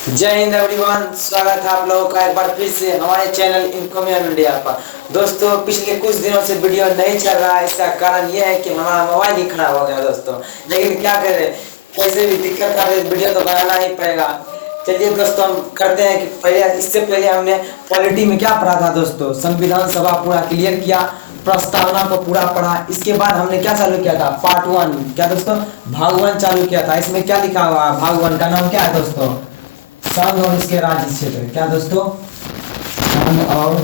जय हिंद एवरीवन, स्वागत है आप लोगों का एक बार फिर से हमारे चैनल इन्फो में इंडिया पर। दोस्तों, पिछले कुछ दिनों से वीडियो नहीं चल रहा है। इसका कारण यह है कि हमारा मोबाइल ही खराब हो गया दोस्तों। लेकिन क्या करें, कैसे भी दिक्कत का वीडियो तो बनाना ही पड़ेगा। चलिए दोस्तों, हम करते हैं कि इससे पहले हमने पॉलिटी में क्या पढ़ा था दोस्तों। संविधान सभा पूरा क्लियर किया, प्रस्तावना को पूरा पढ़ा। इसके बाद हमने क्या चालू किया था, पार्ट 1 क्या दोस्तों, भाग 1 चालू किया था। इसमें क्या लिखा हुआ है, भाग 1 का नाम क्या है दोस्तों, संघ और इसके राज्य क्षेत्र। क्या दोस्तों, संघ और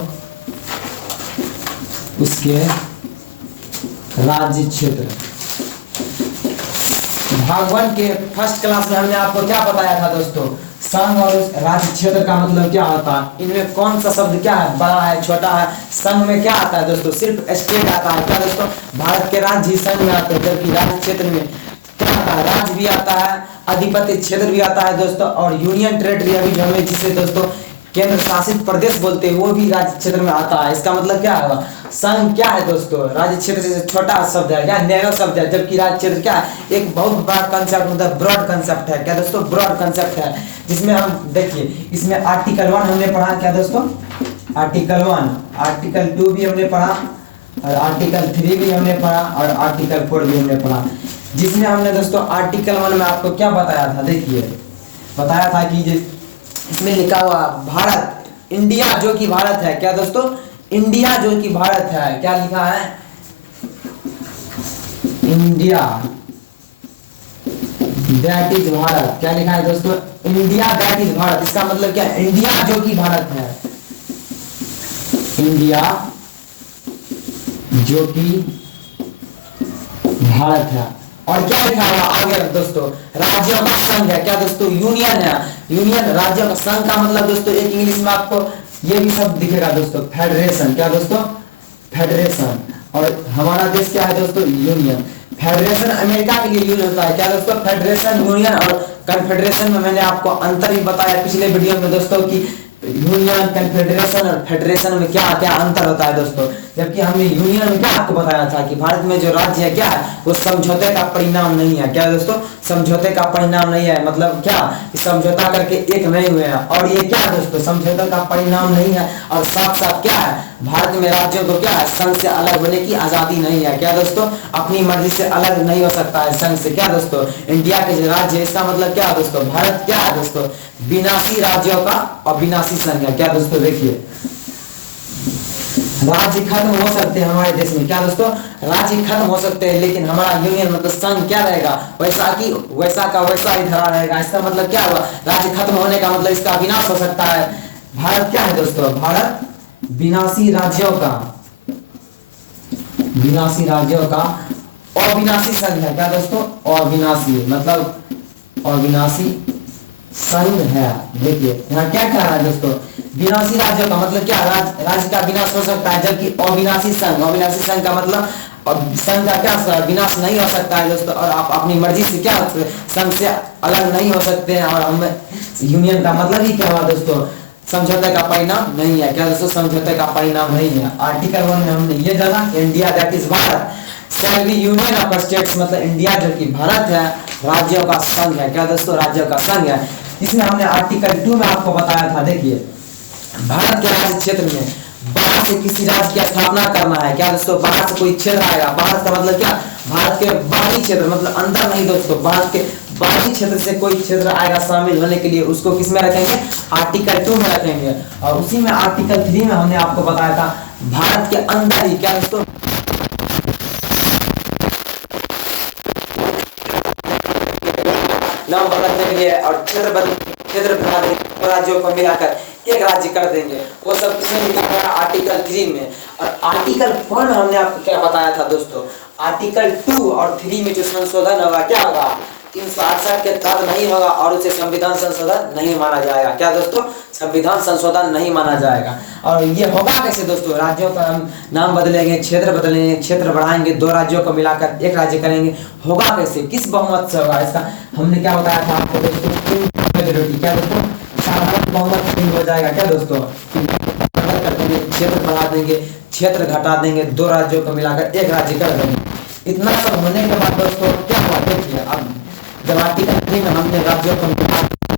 उसके राज्य क्षेत्र। भाग 1 के फर्स्ट क्लास में हमने आपको क्या बताया था दोस्तों, संघ और राज्य क्षेत्र का मतलब क्या होता है, इनमें कौन सा शब्द क्या है, बड़ा है छोटा है। संघ में क्या आता है दोस्तों, सिर्फ स्टेट आता है। क्या दोस्तों, भारत के राज्य ही संघ में आते हैं, जबकि राज्य क्षेत्र में क्या आता है, राज्य भी आता है, अधिपत्य क्षेत्र भी आता है दोस्तों, और यूनियन टेरिटरी अभी जो हमें जिसे दोस्तों केंद्र शासित प्रदेश बोलते हैं, वो भी राज्य क्षेत्र में आता है। इसका मतलब क्या है, संघ क्या है दोस्तों, राज्य क्षेत्र से छोटा शब्द है, क्या नैरो शब्द है, जबकि राज्य क्षेत्र क्या है, एक बहुत बड़ा कंसेप्ट, मतलब ब्रॉड कंसेप्ट है। क्या दोस्तों, ब्रॉड कंसेप्ट है, जिसमें हम देखिए, इसमें आर्टिकल 1 हमने पढ़ा। क्या दोस्तों, आर्टिकल 1, आर्टिकल 2 भी हमने पढ़ा, और आर्टिकल 3 भी हमने पढ़ा, और आर्टिकल 4 भी हमने पढ़ा। जिसमें हमने दोस्तों आर्टिकल 1 में आपको क्या बताया था, देखिए बताया था कि इसमें लिखा हुआ भारत, इंडिया जो कि भारत है। क्या दोस्तों, इंडिया जो कि भारत है, क्या लिखा है, इंडिया दैट इज भारत। क्या लिखा है दोस्तों, इंडिया दैट इज भारत। इसका मतलब क्या है, इंडिया जो कि भारत है, इंडिया जो कि भारत है। और क्या लिखा हुआ आगे दोस्तों, राज्यों का संघ है। क्या दोस्तों, यूनियन है, यूनियन राज्यों का संघ का मतलब दोस्तों, एक इंग्लिश में आपको ये भी शब्द दिखेगा दोस्तों, फेडरेशन। क्या दोस्तों, फेडरेशन। और हमारा देश क्या है दोस्तों, यूनियन। फेडरेशन अमेरिका के लिए यूज होता है। क्या दोस्तों, फेडरेशन, यूनियन और कन्फेडरेशन में मैंने आपको अंतर भी बताया पिछले वीडियो में दोस्तों, कि यूनियन, कन्फेडरेशन और फेडरेशन में क्या क्या अंतर होता है दोस्तों। जबकि हमने यूनियन में क्या आपको बताया था कि भारत में जो राज्य है क्या है, वो समझौते का परिणाम नहीं है। क्या दोस्तों, समझौते का परिणाम नहीं है, मतलब क्या, समझौता करके एक नहीं हुए हैं। और ये क्या दोस्तों, समझौते का परिणाम नहीं है, और साथ साथ क्या है, भारत में राज्यों को क्या है, संघ से अलग होने की आजादी नहीं है। क्या दोस्तों, अपनी मर्जी से अलग नहीं हो सकता है संघ से। क्या दोस्तों, इंडिया के जो राज्य है, इसका मतलब क्या है दोस्तों, भारत क्या है दोस्तों, विनाशी राज्यों का और विनाशी संघ है। क्या दोस्तों, देखिए राज्य खत्म हो सकते हैं हमारे देश में। क्या दोस्तों, राज्य खत्म हो सकते हैं, लेकिन हमारा यूनियन मतलब संघ क्या रहेगा, वैसा की वैसा का वैसा ही धरा रहेगा। इसका मतलब क्या हुआ, राज्य खत्म होने का मतलब इसका विनाश हो सकता है। भारत क्या है दोस्तों, भारत विनाशी राज्यों का, विनाशी राज्यों का अविनाशी संघ है। क्या दोस्तों, अविनाशी मतलब अविनाशी संघ है। देखिए यहाँ क्या कह रहा है दोस्तों, विनाशी राज्यों का मतलब क्या, राज्य का विनाश हो सकता है, जबकि अविनाशी संघ, अविनाशी संघ का मतलब संघ का क्या विनाश नहीं हो सकता है दोस्तों। और आप अपनी मर्जी से क्या संघ से अलग नहीं हो सकते हैं। और हम यूनियन का मतलब ही क्या हुआ दोस्तों, समझौते का परिणाम नहीं है। क्या दोस्तों, समझौते का परिणाम नहीं है। आर्टिकल 1 में हमने ये जाना, India that is Bharat shall be union of states, मतलब इंडिया जो कि भारत है, राज्यों का संघ है। क्या दोस्तों, राज्यों का संघ है। इसमें हमने आर्टिकल 2 में आपको बताया था, देखिए भारत के राज्य क्षेत्र में बाहर से किसी राज्य की स्थापना करना है। क्या दोस्तों, बाहर से कोई क्षेत्र आएगा, बाहर का मतलब क्या, भारत के बाहरी क्षेत्र, मतलब अंदर नहीं दोस्तों, भारत के बाहरी क्षेत्र से कोई क्षेत्र आएगा शामिल होने के लिए, उसको किस में रखेंगे, आर्टिकल 2 में रखेंगे। और उसी में आर्टिकल 3 में हमने आपको बताया था, भारत के अंदर ही क्या दोस्तों, नाम बदलने के लिए और क्षेत्र राज्यों को मिलाकर एक राज्य कर देंगे। वो सब किसमें लिखा है, आर्टिकल 3 में। और आर्टिकल 4 में हमने आपको क्या बताया था दोस्तों, आर्टिकल 2 और 3 में जो संशोधन होगा क्या होगा, 368 के तहत नहीं होगा, और उसे संविधान संशोधन नहीं माना जाएगा। क्या दोस्तों, संविधान संशोधन नहीं माना जाएगा। और ये होगा कैसे दोस्तों, राज्यों का हम नाम बदलेंगे, क्षेत्र बदलेंगे, क्षेत्र बढ़ाएंगे, 2 राज्यों को मिलाकर एक राज्य करेंगे। होगा कैसे, किस बहुमत से होगा, इसका हमने क्या बताया था आपको दोस्तों, क्या दोस्तों, साधारण बहुमत से हो जाएगा। क्या दोस्तों, क्षेत्र बढ़ा देंगे, क्षेत्र घटा देंगे, 2 राज्यों को मिलाकर एक राज्य कर देंगे। इतना सब होने के बाद दोस्तों क्या हुआ, देखिए अब जब आर्टिकल 3 में हमने राज्यों को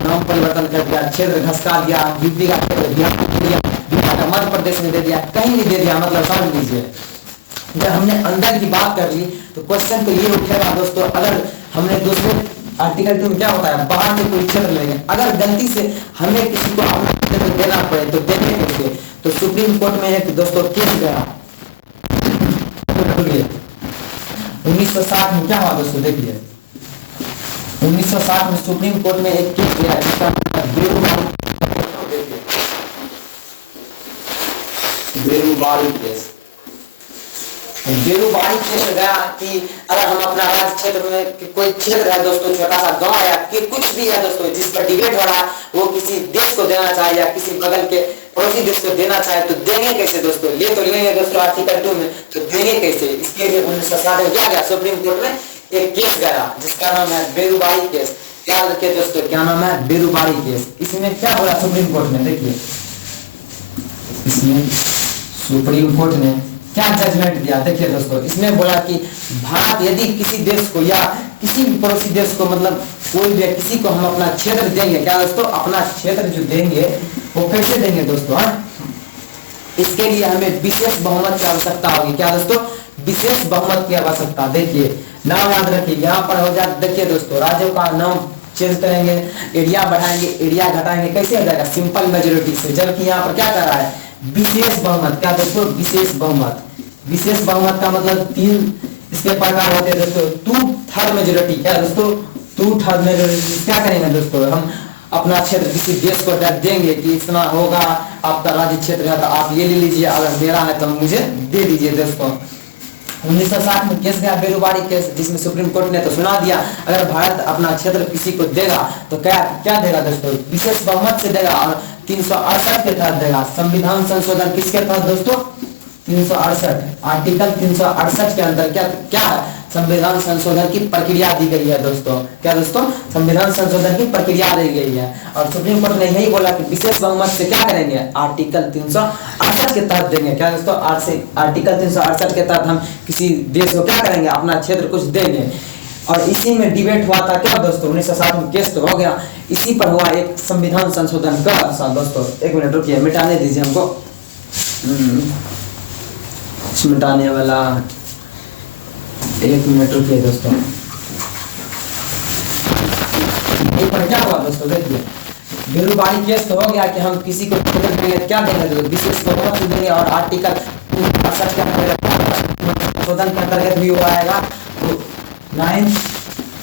नाम परिवर्तन कर दिया, क्षेत्र घसका दिया, यूपी का क्षेत्र बिहार में दे दिया, बिहार का मध्य प्रदेश में दे दिया, कहीं नहीं दे दिया, मतलब समझ लीजिए। जब हमने अंदर की बात कर ली तो क्वेश्चन तो ये उठेगा दोस्तों, अगर हमने दूसरे आर्टिकल 2 में क्या होता है, बाहर से कोई क्षेत्र लेंगे, अगर गलती से हमें किसी को अपना क्षेत्र देना पड़े तो देने कैसे, तो सुप्रीम कोर्ट में एक दोस्तों केस गया 1960 में। क्या हुआ दोस्तों, देखिए 1960 में सुप्रीम कोर्ट में एक केस गया जिसका बेरुबारी केस। बेरुबारी केस गया कि अगर हम अपना राज्य क्षेत्र में कोई क्षेत्र है दोस्तों, छोटा सा गांव है कि कुछ भी है दोस्तों, जिस पर डिबेट हो रहा है, वो किसी देश को देना चाहे या किसी बगल के पड़ोसी देश को देना चाहे तो देंगे कैसे दोस्तों, ले तो लेंगे दोस्तों आर्टिकल 2 में, तो देंगे कैसे। इसके लिए 1960 में क्या गया, सुप्रीम कोर्ट में एक केस गया जिसका नाम है बेरुबारी केस। याद रखिए दोस्तों, क्या नाम है, बेरुबारी केस। इसमें क्या बोला सुप्रीम कोर्ट ने, देखिए इसमें सुप्रीम कोर्ट ने क्या जजमेंट दिया, देखिए दोस्तों। इसमें बोला कि भारत यदि किसी देश को या किसी पड़ोसी देश को, मतलब कोई भी किसी को हम अपना क्षेत्र देंगे, क्या दोस्तों, अपना क्षेत्र जो देंगे वो कैसे देंगे दोस्तों, इसके लिए हमें विशेष बहुमत की आवश्यकता होगी। क्या दोस्तों, विशेष बहुमत की आवश्यकता। देखिए नाम याद रखिए, यहाँ पर हो जाए, देखिए दोस्तों राज्यों का नाम चेंज करेंगे, एरिया बढ़ाएंगे, एरिया घटाएंगे, कैसे हो जाएगा, सिंपल मेजोरिटी से। जबकि यहाँ पर क्या कर रहा है, विशेष बहुमत। क्या दोस्तों, विशेष बहुमत। विशेष बहुमत का मतलब 3 इसके प्रकार होते हैं दोस्तों, 2/3 मेजोरिटी। क्या दोस्तों, 2/3 मेजोरिटी। क्या करेंगे दोस्तों, हम अपना क्षेत्र किसी देश को देंगे कि इतना होगा आपका राज्य क्षेत्र है तो आप ये ले लीजिए, अगर मेरा है तो मुझे दे दीजिए दोस्तों। 1960 में केस गया बेरुबारी केस, जिसमें सुप्रीम कोर्ट ने तो सुना दिया अगर भारत अपना क्षेत्र किसी को देगा तो क्या क्या देगा दोस्तों, विशेष बहुमत से देगा और 368 के तहत देगा। संविधान संशोधन किसके तहत दोस्तों, 368 आर्टिकल 368 के अंदर क्या क्या है, संविधान संशोधन की प्रक्रिया दी गई है दोस्तों। क्या दोस्तों, संविधान संशोधन की प्रक्रिया दी गई है और सुप्रीम कोर्ट ने यही बोला कि विशेष बहुमत से क्या करेंगे, आर्टिकल 368 के तहत देंगे। क्या दोस्तों, आर्टिकल 368 के तहत हम किसी देश को क्या करेंगे, अपना क्षेत्र कुछ देंगे। और इसी में डिबेट हुआ था क्या दोस्तों, 1960 में केस तो हो गया, इसी पर हुआ एक संविधान संशोधन का साल दोस्तों। एक मिनट रुकिए, मिटाने दीजिए हमको, मिटाने वाला, एक मिनट रुकिए दोस्तों। एक बार क्या हुआ दोस्तों, देखिए बेरुबारी केस तो हो गया कि हम किसी को क्षेत्र देंगे, क्या देंगे दोस्तों, विशेष बहुमत देंगे और आर्टिकल 368 के संशोधन के अंतर्गत भी हुआ आएगा। तो 9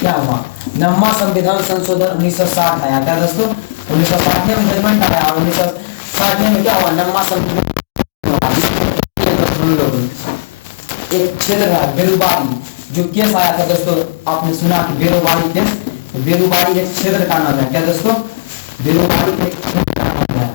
क्या हुआ, 9वां संविधान संशोधन 1960 आया। क्या दोस्तों, 1960 में जजमेंट आया और 1960 में क्या हुआ, 9वां संविधान। हम लोग एक क्षेत्र है बेरुबारी, जो केस आया था दोस्तों, आपने सुना कि बेरुबारी केस, बेरुबारी एक क्षेत्र का नाम है। क्या दोस्तों, बेरुबारी एक क्षेत्र का नाम है।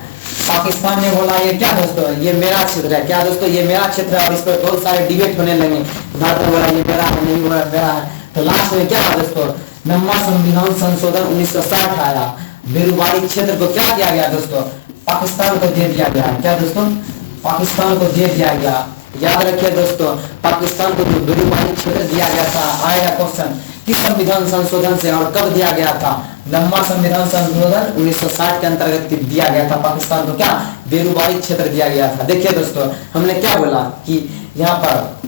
पाकिस्तान ने बोला ये क्या दोस्तों, ये मेरा क्षेत्र है। क्या दोस्तों, ये मेरा क्षेत्र है और इस पर बहुत सारे डिबेट होने लगे, भारत बोला ये मेरा है, नहीं बोला मेरा है। तो लास्ट में क्या हुआ दोस्तों, 9वां संविधान संशोधन 1960 आया। बेरुबारी क्षेत्र को क्या किया गया दोस्तों, पाकिस्तान को दे दिया गया। क्या दोस्तों, पाकिस्तान को दे दिया गया। याद रखिए दोस्तों, पाकिस्तान को जो बेरुबारी क्षेत्र दिया गया था, आएगा क्वेश्चन, किस संविधान संशोधन से और कब दिया गया था। 9वां संविधान संशोधन 1960 के अंतर्गत दिया गया था, पाकिस्तान को क्या बेरुबारी क्षेत्र दिया गया था। देखिए दोस्तों, हमने क्या बोला कि यहाँ पर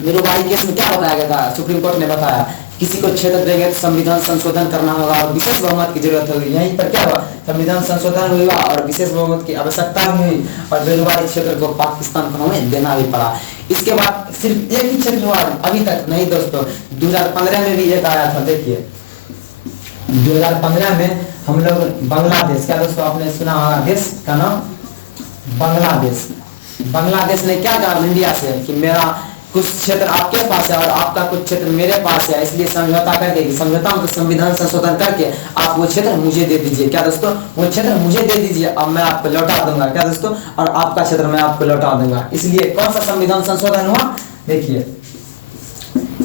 बेरुबारी केस में क्या बताया गया था, सुप्रीम कोर्ट ने बताया किसी को क्षेत्र देंगे तो संविधान संशोधन करना होगा और विशेष बहुमत की जरूरत होगी। यहीं पर क्या हुआ, संविधान संशोधन हुआ और विशेष बहुमत की आवश्यकता भी हुई और बेरुबारी क्षेत्र को पाकिस्तान को हमें देना भी पड़ा। इसके बाद सिर्फ एक ही क्षेत्र हुआ अभी तक नहीं दोस्तों, 2015 में भी एक आया था। देखिए 2015 में हम लोग बांग्लादेश, क्या दोस्तों आपने सुना होगा देश का नाम बांग्लादेश। बांग्लादेश ने क्या कहा इंडिया से कि मेरा कुछ क्षेत्र आपके पास है और आपका कुछ क्षेत्र मेरे पास है, इसलिए समझौता करके, समझौता में संविधान संशोधन करके आप वो क्षेत्र मुझे दे दीजिए। क्या दोस्तों, वो क्षेत्र मुझे दे दीजिए, अब मैं आपको लौटा दूंगा। क्या दोस्तों, और आपका क्षेत्र मैं आपको लौटा दूंगा। इसलिए कौन सा संविधान संशोधन हुआ, देखिए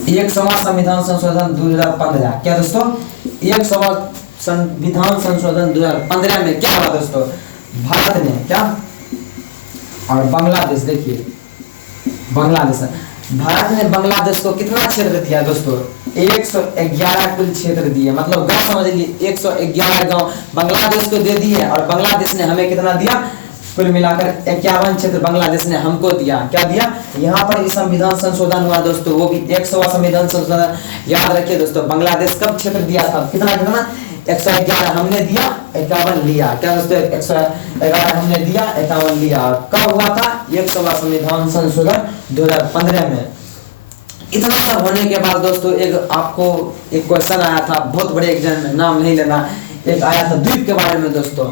100वां संविधान संशोधन 2015। क्या दोस्तों, 100वां संविधान संशोधन 2015 में क्या हुआ दोस्तों, भारत ने क्या और बांग्लादेश, देखिए बांग्लादेश भारत ने बांग्लादेश को कितना क्षेत्र दिया दोस्तों? 111 कुल क्षेत्र दिए, मतलब गाँव समझ लीजिए 111 गांव बांग्लादेश को दे दिए और बांग्लादेश ने हमें कितना दिया? कुल मिलाकर 51 क्षेत्र बांग्लादेश ने हमको दिया। क्या दिया? यहाँ पर भी संविधान संशोधन हुआ दोस्तों, वो भी 100वां संविधान संशोधन। याद रखिए दोस्तों, बांग्लादेश कब क्षेत्र दिया था? कितना कितना? 111 हमने दिया, 51 लिया। क्या दोस्तों? 111 हमने दिया, 51 लिया। कब हुआ था? 100वां संविधान संशोधन 2015 में। इतना सब होने के बाद दोस्तों एक आपको एक क्वेश्चन आया था, बहुत बड़े एग्जाम में, नाम नहीं लेना, एक आया था द्वीप के बारे में दोस्तों,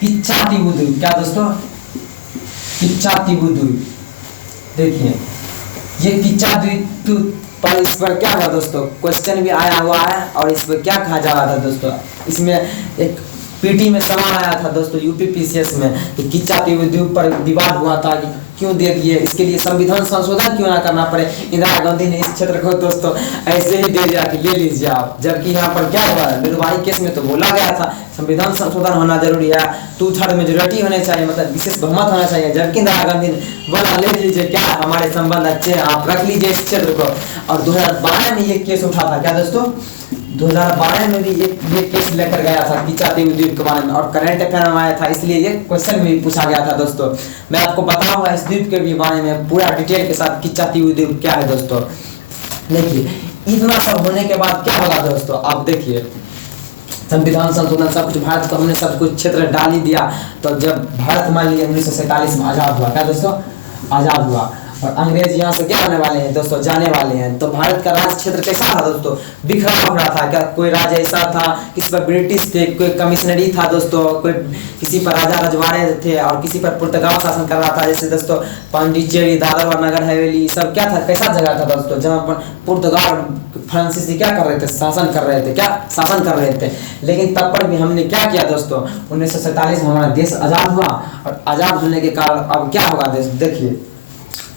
किच्चातीवू द्वीप। क्या दोस्तों? किच्चातीवू द्वीप। देखिए ये किच्चातीवू पर इस पर क्या हुआ दोस्तों? क्वेश्चन भी आया हुआ है और इस पर क्या कहा जा रहा था दोस्तों? इसमें एक पीटी में सवाल आया था दोस्तों, यूपी पीसीएस में, कि किच्चातीवू द्वीप पर विवाद हुआ था कि क्यों दे दिए, इसके लिए संविधान संशोधन क्यों ना करना पड़े। इंदिरा गांधी ने इस क्षेत्र को दोस्तों ऐसे ही दे दिया कि ले लीजिए आप, जबकि यहाँ पर क्या हुआ? निर्वाही केस में तो बोला गया था संविधान संशोधन होना जरूरी है, 2/3 मेजोरिटी होने चाहिए, मतलब विशेष बहुमत होना चाहिए, जबकि इंदिरा गांधी ने बोला ले लीजिए, क्या हमारे संबंध अच्छे हैं, आप रख लीजिए इस क्षेत्र को। और 2012 में ये केस उठा था। क्या दोस्तों? 2012 में भी ये केस लेकर गया था किच्चातीवू द्वीप के बारे में, और करंट अफेयर में आया था, इसलिए ये क्वेश्चन भी पूछा गया था दोस्तों। मैं आपको बताऊंगा इस द्वीप के भी बारे में पूरा डिटेल के साथ, किच्चातीवू द्वीप क्या है दोस्तों। देखिए इतना सब होने के बाद क्या होगा दोस्तों? आप देखिए संविधान संशोधन सब कुछ, भारत को हमने सब कुछ क्षेत्र डाल ही दिया। तो जब भारत मान लीजिए 1947 में आज़ाद हुआ, क्या दोस्तों? आज़ाद हुआ, और अंग्रेज यहाँ से क्या होने वाले हैं दोस्तों? जाने वाले हैं। तो भारत का राज क्षेत्र कैसा था दोस्तों? बिखरा हुआ था। क्या कोई राजा ऐसा था, किसी पर ब्रिटिश थे, कोई कमिश्नरी था दोस्तों, कोई किसी पर राजा रजवाड़े थे, और किसी पर पुर्तगाल शासन कर रहा था। जैसे दोस्तों पांडिचेरी, दादर और नगर हवेली, सब क्या था, कैसा जगह था दोस्तों? जहाँ पर पुर्तगाल फ्रांसीसी क्या कर रहे थे? शासन कर रहे थे। क्या शासन कर रहे थे? लेकिन तब पर भी हमने क्या किया दोस्तों? 1947 में हमारा देश आज़ाद हुआ, और आज़ाद होने के कारण अब क्या होगा देश? देखिए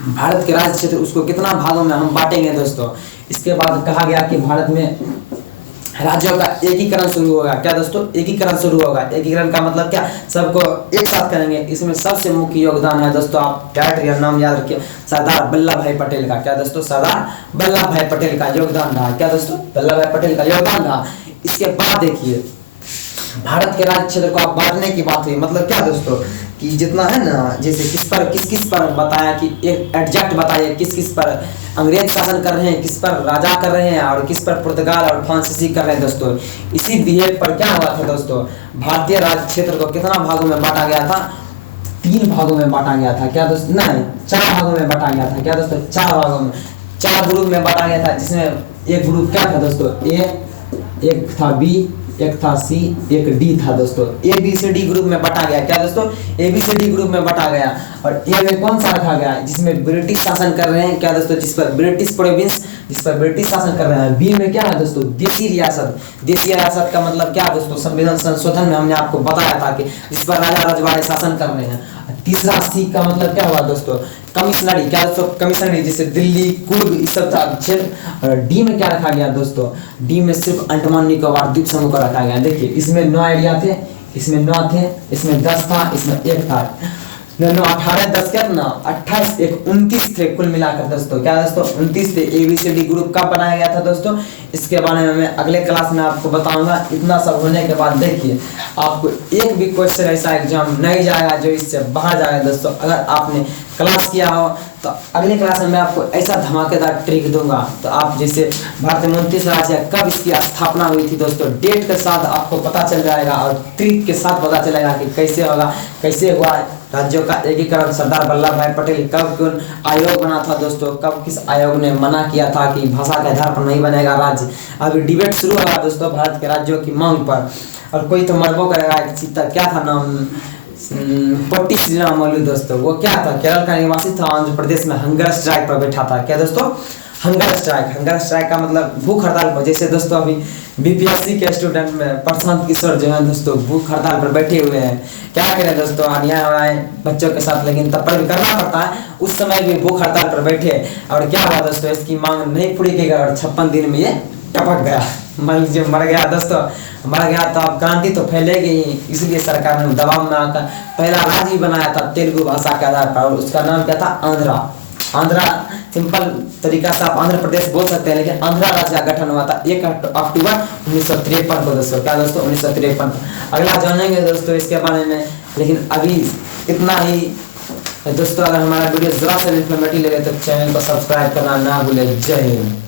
भारत के राज्य क्षेत्र उसको कितना भागों में हम बांटेंगे दोस्तों। इसके बाद कहा गया कि भारत में राज्यों का एकीकरण शुरू होगा। क्या दोस्तों? एकीकरण शुरू होगा। एकीकरण का मतलब क्या? सबको एक साथ करेंगे। इसमें सबसे मुख्य योगदान है दोस्तों, आप डायरेक्ट या नाम याद रखिए, सरदार वल्लभ भाई पटेल का। क्या दोस्तों? सरदार वल्लभ भाई पटेल का योगदान रहा। क्या दोस्तों? वल्लभ भाई पटेल का योगदान रहा। इसके बाद देखिए भारत के राज्य क्षेत्र को आप बांटने की बात हुई, मतलब क्या दोस्तों कि जितना है ना, जैसे किस किस पर बताया कि एक एग्जैक्ट बताइए किस किस पर अंग्रेज शासन कर रहे हैं, किस पर राजा कर रहे हैं, और किस पर पुर्तगाल और फ्रांसीसी कर रहे हैं दोस्तों। इसी बिहेव पर क्या हुआ था दोस्तों? भारतीय राज्य क्षेत्र को कितना भागों में बांटा गया था? 3 भागों में बांटा गया था। क्या दोस्तों? नहीं, 4 भागों में बांटा गया था। क्या दोस्तों? 4 भागों में, 4 ग्रुप में बांटा गया था, जिसमें एक ग्रुप क्या था दोस्तों? ए, एक था बी, एक था सी, एक डी था दोस्तों। A B C D group में बांटा गया। क्या दोस्तों? A B C D group में बांटा गया। और ए में कौन सा रखा गया? जिसमें ब्रिटिश शासन कर रहे हैं। क्या दोस्तों? जिस पर ब्रिटिश प्रोविंस, जिस पर ब्रिटिश शासन कर रहे हैं। बी में क्या है दोस्तों? देसी रियासत। देसी रियासत का मतलब क्या दोस्तों? संविधान संशोधन में हमने आपको बताया था कि जिस पर राजा रजवाड़े शासन कर रहे हैं। तीसरा सी का मतलब क्या हुआ दोस्तों? कमिश्नरी। क्या दोस्तों? कमिश्नरी, जैसे दिल्ली, कुर्ग, इस सब था क्षेत्र। और डी में क्या रखा गया दोस्तों? डी में सिर्फ अंडमान निकोबार द्वीप समूह को रखा गया। देखिए इसमें 9 एरिया थे, इसमें 9 थे, इसमें 10 था, इसमें 1 था। 9 18 10 क्या ना 28 1 29 थे कुल मिलाकर दोस्तों। क्या दोस्तों? 29 थे। एबीसीडी ग्रुप कब बनाया गया था दोस्तों? इसके बारे में मैं अगले क्लास में आपको बताऊंगा। इतना सब होने के बाद देखिए आपको एक भी क्वेश्चन ऐसा एग्जाम नहीं जाएगा जो इससे बाहर जाएगा दोस्तों। अगर आपने क्लास किया हो तो अगले क्लास में मैं आपको ऐसा धमाकेदार ट्रिक दूंगा। तो आप जैसे भारत में 29 राज्य कब इसकी स्थापना हुई थी दोस्तों, डेट के साथ आपको पता चल जाएगा, और ट्रिक के साथ पता चलेगा कि कैसे होगा, कैसे हुआ राज्यों का एकीकरण। सरदार वल्लभ भाई पटेल कब कौन आयोग बना था दोस्तों, कब किस आयोग ने मना किया था कि भाषा के आधार पर नहीं बनेगा राज्य। अभी डिबेट शुरू होगा दोस्तों भारत के राज्यों की मांग पर, और कोई तो मरबो करेगा। क्या था नाम? पोटी श्रीरामुलु दोस्तों। वो क्या था? केरल का निवासी था, आंध्र प्रदेश में हंगर स्ट्राइक पर बैठा था। क्या दोस्तों? Hunger strike. हंगर स्ट्राइक का मतलब भूख हड़ताल पर। जैसे दोस्तों अभी बीपीएससी के स्टूडेंट में प्रशांत किशोर जो है दोस्तों भूख हड़ताल पर बैठे हुए हैं। क्या करें दोस्तों, अन्याय हो रहा है बच्चों के साथ, लेकिन तब पर भी करना पड़ता है। उस समय भी भूख हड़ताल पर बैठे, और क्या हुआ दोस्तों? इसकी मांग नहीं पूरी की गई, और 56 दिन में ये टपक गया। मान लीजिए मर गया दोस्तों। मर गया तो अब क्रांति तो फैलेगी ही, इसलिए सरकार ने दबाव में आकर पहला राज्य बनाया था तेलुगु भाषा के आधार पर, और उसका नाम क्या था? आंध्रा। आंध्रा, सिंपल तरीका से आप आंध्र प्रदेश बोल सकते हैं, लेकिन आंध्रा राज्य का गठन हुआ था 1 अक्टूबर 1953 को दोस्तों। क्या दोस्तों? 1953। अगला जानेंगे दोस्तों इसके बारे में, लेकिन अभी इतना ही दोस्तों। अगर हमारा वीडियो जरा सा इन्फॉर्मेटिव लगे तो चैनल को सब्सक्राइब करना ना भूलें। जय हिंद।